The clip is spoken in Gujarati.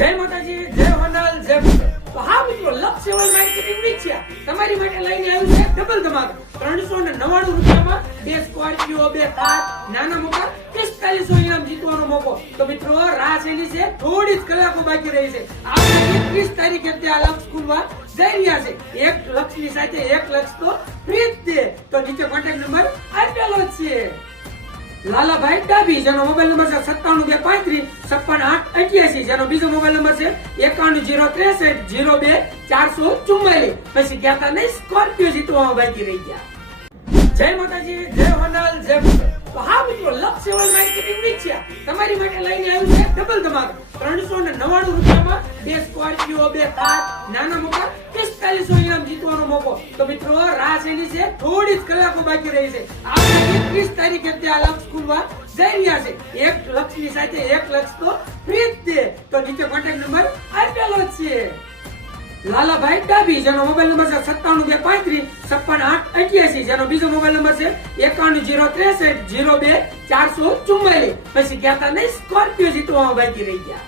જય માતાજી, જય હોનાલ, જય ભૂપે. તો હા મિત્રો, લક્ષ સેવલ માર્કેટિંગ વેચ્યા તમારી માટે લઈને આવ્યું છે ડબલ ધમાકા. 399 રૂપિયામાં બે સ્કોર્પિયો, બે કાર, નાના મોટા 4500 ઇનામ જીતવાનો મોકો. તો મિત્રો, રાહ શેની છે, થોડી જ કલાકો બાકી રહી છે. આપણે 31 તારીખે ત્યાં લક્ષ ખુલવા જઈ રહ્યા છે. 1 લક્ષની સાથે 1 લક્ષ તો ફ્રી જ છે. તો નીચે કોન્ટેક્ટ નંબર આપેલો જ છે. લાલાભાઈ ડાભી, જેનો મોબાઈલ નંબર છે 9723568888, જેનો બીજો મોબાઈલ નંબર છે 5103602444. પછી ગયા નહીં, સ્કોર્પિયો જીતવામાં બાકી રહી ગયા. જય માતાજી, જય હોનાલ, જય ભૂપે. તો હા મિત્રો, લક્ષ સેવલ માર્કેટિંગ વેચ્યા તમારી માટે લઈને આવ્યું છે ડબલ ધમાકા. 399 રૂપિયામાં બે સ્કોર્પિયો, બે કાર, નાના મોટા 4500 ઇનામ જીતવાનો મોકો. તો મિત્રો, રાહ શેની છે, થોડી જ કલાકો બાકી રહી છે. આપણે 31 તારીખે ત્યાં લક્ષ ખુલવા જઈ રહ્યા છે. 1 લક્ષની સાથે 1 લક્ષ તો ફ્રી જ છે. તો નીચે કોન્ટેક્ટ નંબર આપેલો જ છે. લાલાભાઈ ડાભી, જેનો મોબાઈલ નંબર છે 9723568888, જેનો બીજો મોબાઈલ નંબર છે 5103602444. પછી ગયા નહીં, સ્કોર્પિયો જીતવામાં બાકી રહી ગયા.